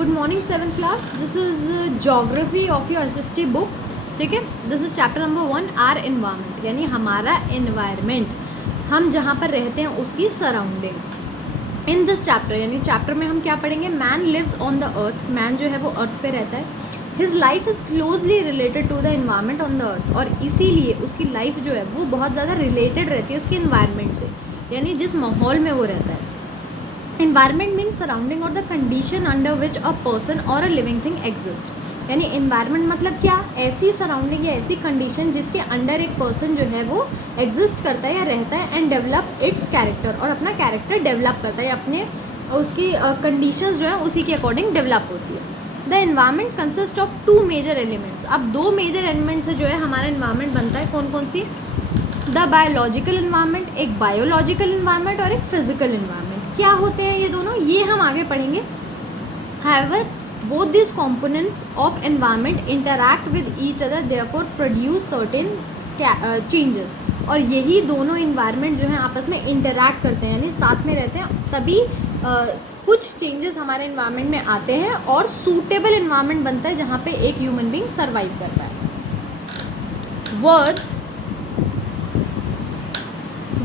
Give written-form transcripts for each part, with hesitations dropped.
Good morning seventh class. This is geography of your SST book. ठीक है. This is chapter number 1 our environment, यानी हमारा environment, हम जहाँ पर रहते हैं उसकी सराउंडिंग. इन दिस चैप्टर यानी चैप्टर में हम क्या पढ़ेंगे? Man lives on the earth. Man जो है वो अर्थ पे रहता है. His life is closely related to the environment on the earth. और इसीलिए उसकी लाइफ जो है वो बहुत ज़्यादा रिलेटेड रहती है उसके इन्वायरमेंट से, यानी जिस माहौल में वो रहता है. इन्वायरमेंट मीन्स सराउंडिंग और the condition under which a person और अ लिविंग थिंग एग्जिस्ट. यानी इन्वायरमेंट मतलब क्या? ऐसी सराउंडिंग या ऐसी कंडीशन जिसके अंडर एक पर्सन जो है वो एग्जिस्ट करता है या रहता है एंड डेवलप इट्स कैरेक्टर, और अपना कैरेक्टर डेवलप करता है, अपने उसकी कंडीशंस जो है उसी के अकॉर्डिंग डेवलप होती है. The environment consist of 2 major elements. अब 2 मेजर एलिमेंट से जो है हमारा इन्वायरमेंट बनता है. कौन कौन सी? द बायोलॉजिकल इन्वायरमेंट, एक बायोलॉजिकल इन्वायरमेंट और एक फिजिकल इन्वायरमेंट. क्या होते हैं ये दोनों, ये हम आगे पढ़ेंगे. However, both these components of environment interact with each other, therefore produce certain changes. और यही दोनों इन्वायरमेंट जो हैं आपस में इंटरैक्ट करते हैं, यानी साथ में रहते हैं, तभी कुछ चेंजेस हमारे इन्वायरमेंट में आते हैं और सूटेबल इन्वायरमेंट बनता है जहाँ पे एक ह्यूमन बीइंग सर्वाइव कर पाए.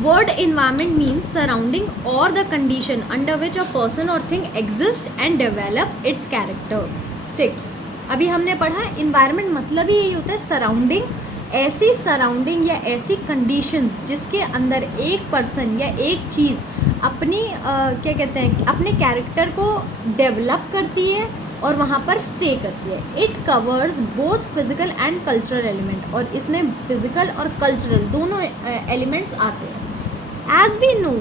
Word environment means surrounding or the condition under which a person or thing exists and develop its characteristics. अभी हमने पढ़ा environment मतलब ही यही होता है सराउंडिंग. ऐसी सराउंडिंग या ऐसी कंडीशंस जिसके अंदर एक पर्सन या एक चीज़ अपनी क्या कहते हैं, अपने कैरेक्टर को डेवलप करती है और वहाँ पर स्टे करती है. It covers both physical and cultural element. और इसमें फिजिकल और कल्चरल दोनों एलिमेंट्स आते हैं. As we know,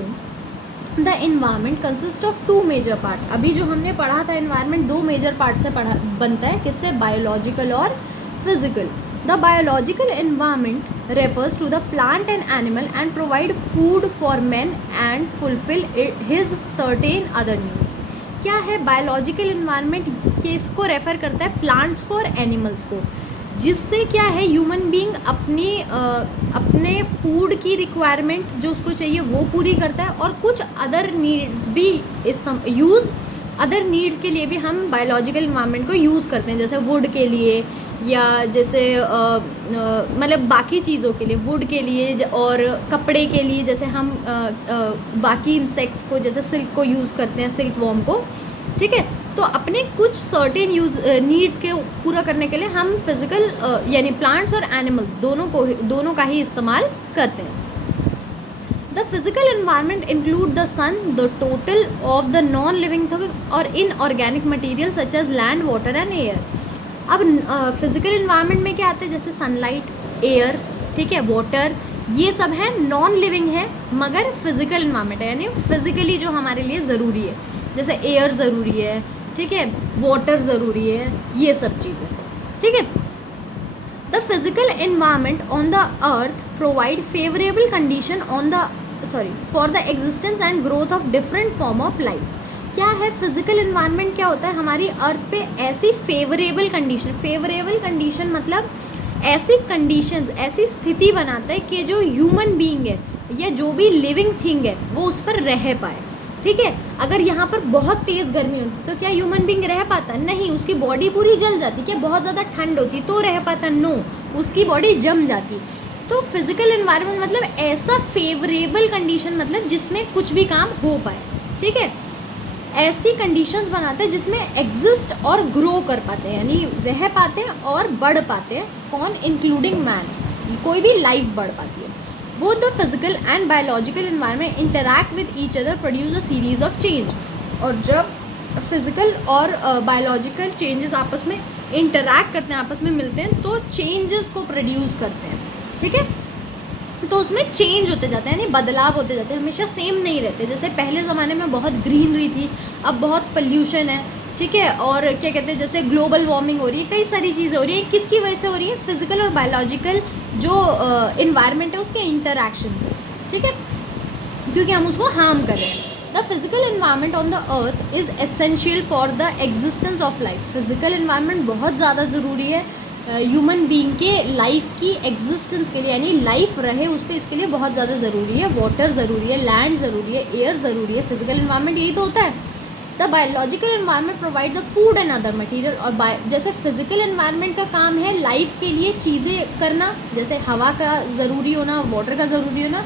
the environment consists of 2 major part. अभी जो हमने पढ़ा था environment 2 major part से बनता है. किससे? biological और physical. The biological environment refers to the plant and animal and provide food for man and fulfill his certain other needs. क्या है biological environment? किसको रेफ़र करता है? प्लांट्स को और एनिमल्स को, जिससे क्या है ह्यूमन बीइंग अपने फूड की रिक्वायरमेंट जो उसको चाहिए वो पूरी करता है, और कुछ अदर नीड्स भी अदर नीड्स के लिए भी हम बायोलॉजिकल इन्वायरमेंट को यूज़ करते हैं, जैसे वुड के लिए या जैसे मतलब बाकी चीज़ों के लिए, वुड के लिए और कपड़े के लिए, जैसे हम बाकी इंसेक्ट्स को जैसे सिल्क को यूज़ करते हैं, सिल्क वॉर्म को. ठीक है. तो अपने कुछ सर्टेन नीड्स के पूरा करने के लिए हम फिजिकल यानी प्लांट्स और एनिमल्स दोनों का ही इस्तेमाल करते हैं. The physical environment include the sun, the total of the non living thing और inorganic material such as land, water and air. अब फिजिकल इन्वायरमेंट में क्या आता है? जैसे सनलाइट, एयर, ठीक है, वाटर, ये सब है नॉन लिविंग है मगर फिजिकल इन्वायरमेंट है, यानी फिजिकली जो हमारे लिए ज़रूरी है. जैसे एयर ज़रूरी है, ठीक है, वाटर ज़रूरी है, ये सब चीज़ें. ठीक है. The physical environment on the earth provide favourable condition for the existence and growth of different form of life. क्या है फिजिकल इन्वायरमेंट? क्या होता है? हमारी अर्थ पे ऐसी फेवरेबल कंडीशन मतलब ऐसी कंडीशंस, ऐसी स्थिति बनाता है कि जो ह्यूमन बीइंग है या जो भी लिविंग थिंग है वो उस पर रह पाए. ठीक है. अगर यहाँ पर बहुत तेज़ गर्मी होती तो क्या ह्यूमन बीइंग रह पाता? नहीं, उसकी बॉडी पूरी जल जाती. क्या बहुत ज़्यादा ठंड होती तो रह पाता? नो, उसकी बॉडी जम जाती. तो फिजिकल इन्वायरमेंट मतलब ऐसा फेवरेबल कंडीशन, मतलब जिसमें कुछ भी काम हो पाए. ठीक है. ऐसी कंडीशंस बनाते हैं जिसमें एग्जिस्ट और ग्रो कर पाते हैं, यानी रह पाते हैं और बढ़ पाते हैं. कौन? Including man. कोई भी लाइफ बढ़ पाती है. Both the physical and biological environment interact with each other, produce a series of change. और जब फिज़िकल और बायोलॉजिकल चेंजेस आपस में इंटरैक्ट करते हैं, आपस में मिलते हैं, तो चेंजेस को प्रोड्यूस करते हैं. ठीक है. तो उसमें चेंज होते जाते हैं, यानी बदलाव होते जाते हैं, हमेशा सेम नहीं रहते. जैसे पहले ज़माने में बहुत ग्रीनरी थी, अब बहुत पोल्यूशन है. ठीक है. और क्या कहते हैं, जैसे ग्लोबल वार्मिंग हो रही है, कई सारी चीज़ें हो रही हैं. किसकी वजह से हो रही है? फिजिकल और बायोलॉजिकल जो इन्वायरमेंट है उसके इंटरैक्शन से. ठीक है. क्योंकि हम उसको हार्म कर रहे हैं. The physical environment on the earth is essential for the existence of life. Physical environment बहुत ज़्यादा ज़रूरी है ह्यूमन बीइंग के लाइफ की एग्जिस्टेंस के लिए, यानी लाइफ रहे उस पर, इसके लिए बहुत ज़्यादा ज़रूरी है. वाटर ज़रूरी है, लैंड ज़रूरी है, एयर ज़रूरी है. फिजिकल इन्वायरमेंट यही तो होता है. The biological environment provide the food and other material. और जैसे फिजिकल एनवायरनमेंट का काम है लाइफ के लिए चीज़ें करना, जैसे हवा का ज़रूरी होना, वाटर का ज़रूरी होना,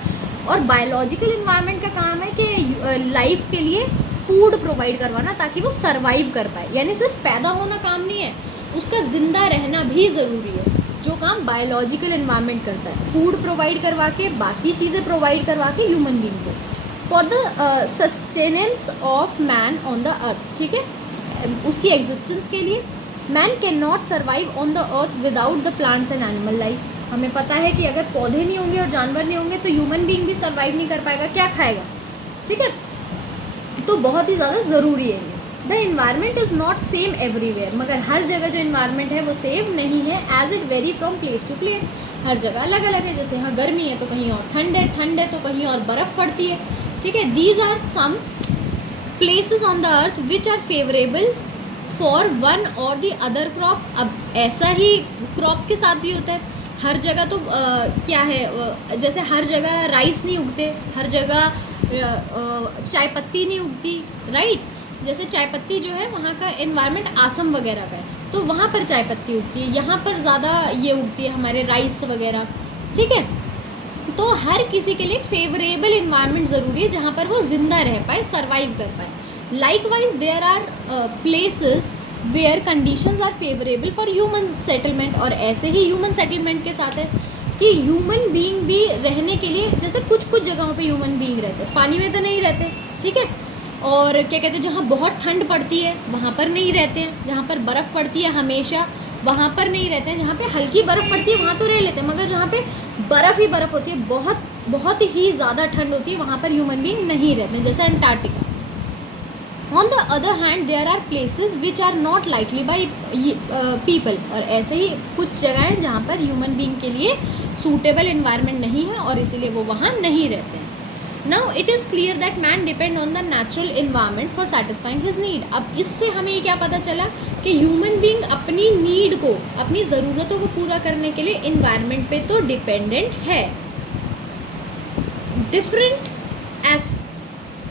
और बायोलॉजिकल एनवायरनमेंट का काम है कि लाइफ के लिए फूड प्रोवाइड करवाना ताकि वो सर्वाइव कर पाए। यानी सिर्फ पैदा होना काम नहीं है, उसका ज़िंदा रहना भी ज़रूरी है, जो काम बायोलॉजिकल एनवायरनमेंट करता है, फूड प्रोवाइड करवा के, बाकी चीज़ें प्रोवाइड करवा के ह्यूमन बीइंग को, for the sustenance of man on the अर्थ। ठीक है, उसकी एग्जिस्टेंस के लिए। Man can not survive on the earth without the plants and animal life. हमें पता है कि अगर पौधे नहीं होंगे और जानवर नहीं होंगे तो ह्यूमन बीइंग भी सर्वाइव नहीं कर पाएगा, क्या खाएगा। ठीक है, तो बहुत ही ज़्यादा ज़रूरी है। The environment is not same everywhere, मगर हर जगह जो इन्वायरमेंट है वो सेम नहीं है, as it vary from place to place. हर जगह अलग अलग है, जैसे यहाँ गर्मी है तो कहीं और ठंड है तो कहीं और बर्फ़ पड़ती है। ठीक है, these are some places on the earth which are favourable for one और द अदर क्रॉप। अब ऐसा ही क्रॉप के साथ भी होता है, हर जगह तो क्या है, जैसे हर जगह राइस नहीं उगते, हर जगह चाय पत्ती नहीं उगती, राइट। जैसे चाय पत्ती जो है वहाँ का एनवायरनमेंट आसम वगैरह का है तो वहाँ पर चाय पत्ती उगती है, यहाँ पर ज़्यादा ये उगती है हमारे राइस वगैरह। ठीक है, तो हर किसी के लिए एक फेवरेबल इन्वायरमेंट ज़रूरी है जहाँ पर वो ज़िंदा रह पाए, सर्वाइव कर पाए। Likewise there are places where conditions are favourable for human settlement. और ऐसे ही ह्यूमन सेटलमेंट के साथ है कि ह्यूमन बीइंग भी रहने के लिए, जैसे कुछ कुछ जगहों पे ह्यूमन बीइंग रहते हैं, पानी में तो नहीं रहते। ठीक है, और क्या कहते हैं, जहाँ बहुत ठंड पड़ती है वहाँ पर नहीं रहते हैं, जहाँ पर बर्फ़ पड़ती है हमेशा वहाँ पर नहीं रहते हैं, जहाँ पे हल्की बर्फ़ पड़ती है वहाँ तो रह लेते हैं, मगर जहाँ पे बर्फ़ ही बर्फ़ होती है, बहुत बहुत ही ज़्यादा ठंड होती है, वहाँ पर ह्यूमन बीइंग नहीं रहते हैं, जैसे Antarctica. On the other hand there are places which are not likely by people. और ऐसे ही कुछ जगह हैं जहाँ पर ह्यूमन बीइंग के लिए सूटेबल इन्वायरमेंट नहीं है और इसीलिए वो वहाँ नहीं रहते हैं। Now it is clear that man depend on the natural environment for satisfying his need. अब इससे हमें ये क्या पता चला कि ह्यूमन बीइंग अपनी नीड को, अपनी ज़रूरतों को पूरा करने के लिए इन्वायरमेंट पे तो डिपेंडेंट है। डिफरेंट एज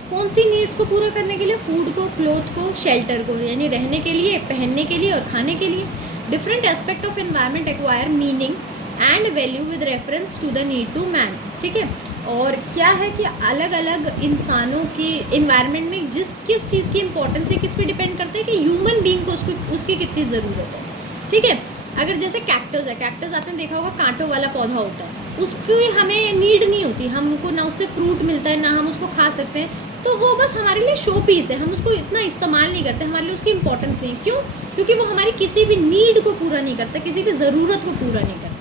कौन सी नीड्स को पूरा करने के लिए, फूड को, क्लोथ को, शेल्टर को, यानी रहने के लिए, पहनने के लिए और खाने के लिए। Different aspect of environment acquire meaning and value with reference to the need to man. ठीक है, और क्या है कि अलग अलग इंसानों की इन्वायरमेंट में किस चीज़ की इंपॉर्टेंस है, किस पे डिपेंड करता है कि ह्यूमन बीइंग को उसकी कितनी ज़रूरत है। ठीक है, अगर जैसे कैक्टस है, कैक्टस आपने देखा होगा कांटों वाला पौधा होता है, उसकी हमें नीड नहीं होती, हमको ना उससे फ्रूट मिलता है ना हम उसको खा सकते हैं, तो वो बस हमारे लिए शो पीस है, हम उसको इतना इस्तेमाल नहीं करते, हमारे लिए उसकी इंपॉर्टेंस नहीं। क्यों? क्योंकि वो हमारी किसी भी नीड को पूरा नहीं करता, किसी भी ज़रूरत को पूरा नहीं करता।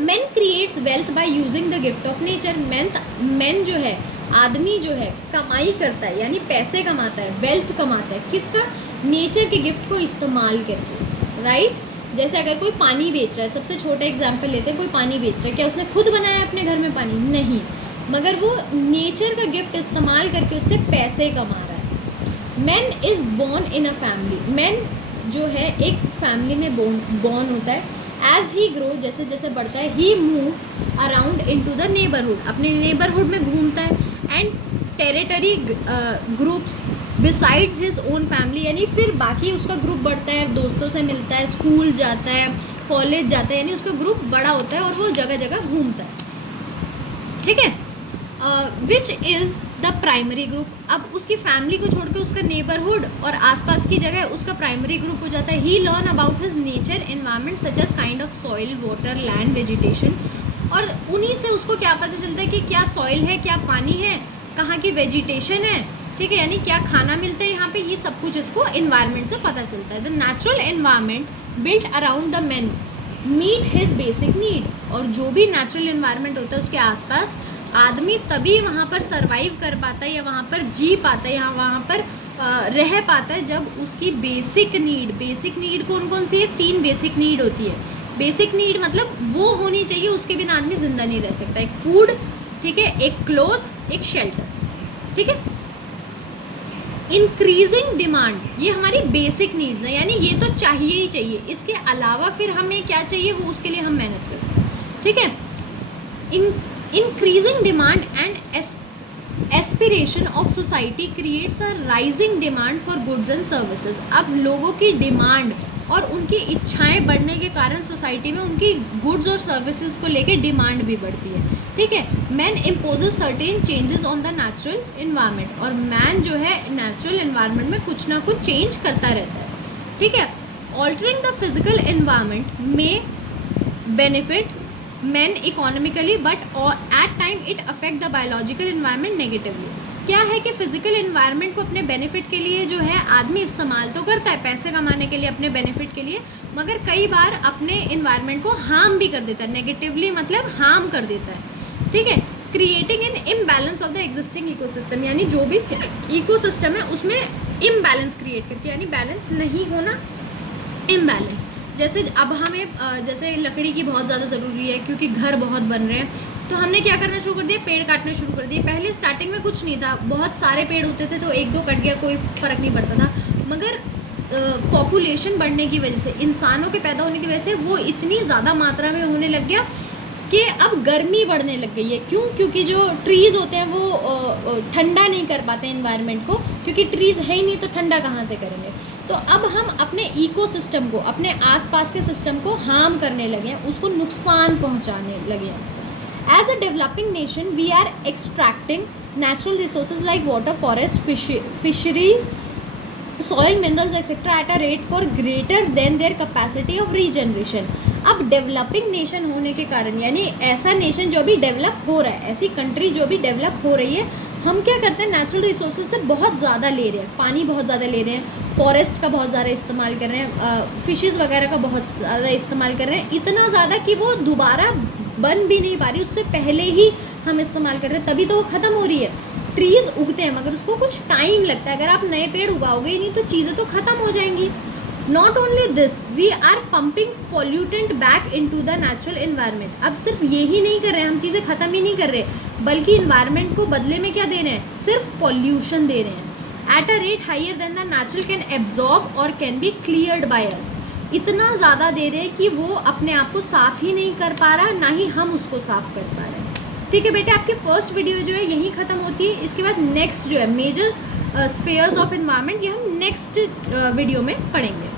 Man creates wealth by using the gift of nature. Man जो है, आदमी जो है, कमाई करता है, यानी पैसे कमाता है, वेल्थ कमाता है, किसका? नेचर के गिफ्ट को इस्तेमाल करके, राइट। जैसे अगर कोई पानी बेच रहा है, सबसे छोटा एग्जाम्पल लेते हैं, कोई पानी बेच रहा है, क्या उसने खुद बनाया अपने घर में पानी? नहीं, मगर वो नेचर का गिफ्ट इस्तेमाल करके उससे पैसे कमा रहा है। Man is born in a family. Man जो है एक फैमिली में बॉर्न होता है। एज ही ग्रो, जैसे जैसे बढ़ता है, he move around into the neighbourhood, अपने नेबरहुड में घूमता है। And territory groups besides his own family, यानी फिर बाकी उसका ग्रुप बढ़ता है, दोस्तों से मिलता है, स्कूल जाता है, कॉलेज जाता है, यानी उसका ग्रुप बड़ा होता है और वो जगह जगह घूमता है। ठीक है, which is the primary group. अब उसकी फैमिली को छोड़ के उसका नेबरहुड और आसपास की जगह उसका प्राइमरी ग्रुप हो जाता है। He learn about his nature environment such as kind of soil, water, land, vegetation. और उन्हीं से उसको क्या पता चलता है कि क्या सॉइल है, क्या पानी है, कहाँ की वेजिटेशन है। ठीक है, यानी क्या खाना मिलता है यहाँ पे, ये सब कुछ इसको इन्वायरमेंट से पता चलता है। The natural environment built around the man meet his basic need. और जो भी नेचुरल इन्वायरमेंट होता है उसके आसपास आदमी तभी वहाँ पर सर्वाइव कर पाता है या वहाँ पर जी पाता है या वहाँ पर रह पाता है जब उसकी बेसिक नीड कौन कौन सी है? 3 बेसिक नीड होती है। बेसिक नीड मतलब वो होनी चाहिए, उसके बिना आदमी जिंदा नहीं रह सकता। एक फूड, ठीक है, एक क्लोथ, एक शेल्टर। ठीक है, इंक्रीजिंग डिमांड, ये हमारी बेसिक नीड्स हैं, यानी ये तो चाहिए ही चाहिए। इसके अलावा फिर हमें क्या चाहिए, वो उसके लिए हम मेहनत करते हैं। ठीक है, increasing demand and aspiration of society creates a rising demand for goods and services. अब लोगों की डिमांड और उनकी इच्छाएं बढ़ने के कारण सोसाइटी में उनकी गुड्स और सर्विसेज को लेके डिमांड भी बढ़ती है, ठीक है। Man imposes certain changes on the natural environment, और मैन जो है नेचुरल इन्वायरमेंट में कुछ ना कुछ चेंज करता रहता है, ठीक है। ऑल्टरिंग द फिजिकल इन्वायरमेंट में benefit man economically but at time it affect the biological environment negatively. क्या है कि फिजिकल इन्वायरमेंट को अपने बेनिफिट के लिए जो है आदमी इस्तेमाल तो करता है पैसे कमाने के लिए, अपने बेनिफिट के लिए, मगर कई बार अपने इन्वायरमेंट को हार्म भी कर देता है, नेगेटिवली मतलब हार्म कर देता है, ठीक है। Creating an imbalance of the existing ecosystem, यानी जो भी इकोसिस्टम है उसमें इम्बैलेंस क्रिएट करके, यानी बैलेंस नहीं होना, इम्बैलेंस। जैसे अब हमें जैसे लकड़ी की बहुत ज़्यादा ज़रूरी है क्योंकि घर बहुत बन रहे हैं, तो हमने क्या करना शुरू कर दिया, पेड़ काटना शुरू कर दिए। पहले स्टार्टिंग में कुछ नहीं था, बहुत सारे पेड़ होते थे तो एक दो कट गया, कोई फ़र्क नहीं पड़ता था, मगर पॉपुलेशन बढ़ने की वजह से, इंसानों के पैदा होने की वजह से वो इतनी ज़्यादा मात्रा में होने लग गया कि अब गर्मी बढ़ने लग गई है। क्यों? क्योंकि जो ट्रीज़ होते हैं वो ठंडा नहीं कर पाते इन्वायरमेंट को, क्योंकि ट्रीज़ है ही नहीं तो ठंडा कहाँ से करेंगे। तो अब हम अपने इकोसिस्टम को, अपने आसपास के सिस्टम को हार्म करने लगे हैं, उसको नुकसान पहुंचाने लगे हैं। As a developing nation we are extracting natural resources like water, forest, fisheries, soil, minerals etcetera at a rate for greater than their capacity of regeneration. अब डेवलपिंग नेशन होने के कारण, यानी ऐसा नेशन जो भी डेवलप हो रहा है, ऐसी कंट्री जो भी डेवलप हो रही है, हम क्या करते हैं, नेचुरल रिसोर्सेज से बहुत ज़्यादा ले रहे हैं, पानी बहुत ज़्यादा ले रहे हैं, फॉरेस्ट का बहुत ज़्यादा इस्तेमाल कर रहे हैं, फिशेज़ वगैरह का बहुत ज़्यादा इस्तेमाल कर रहे हैं, इतना ज़्यादा कि वो दोबारा बन भी नहीं पा रही, उससे पहले ही हम इस्तेमाल कर रहे हैं, तभी तो वो ख़त्म हो रही है। ट्रीज़ उगते हैं मगर उसको कुछ टाइम लगता है, अगर आप नए पेड़ उगाओगे ही नहीं तो चीज़ें तो ख़त्म हो जाएंगी। Not only this, we are pumping pollutant back into the natural environment. अब सिर्फ यही नहीं कर रहे हैं, हम चीज़ें ख़त्म ही नहीं कर रहे, बल्कि इन्वायरमेंट को बदले में क्या दे रहे हैं, सिर्फ पॉल्यूशन दे रहे हैं at a rate higher than the natural can absorb और can be cleared by us. इतना ज़्यादा दे रहे हैं कि वो अपने आप को साफ़ ही नहीं कर पा रहा, ना ही हम उसको साफ़ कर पा रहे हैं। ठीक है बेटे, आपकी फर्स्ट वीडियो जो है यहीं ख़त्म होती है। इसके बाद नेक्स्ट जो है मेजर स्फेयर्स ऑफ एनवायरनमेंट, ये हम नेक्स्ट वीडियो में पढ़ेंगे।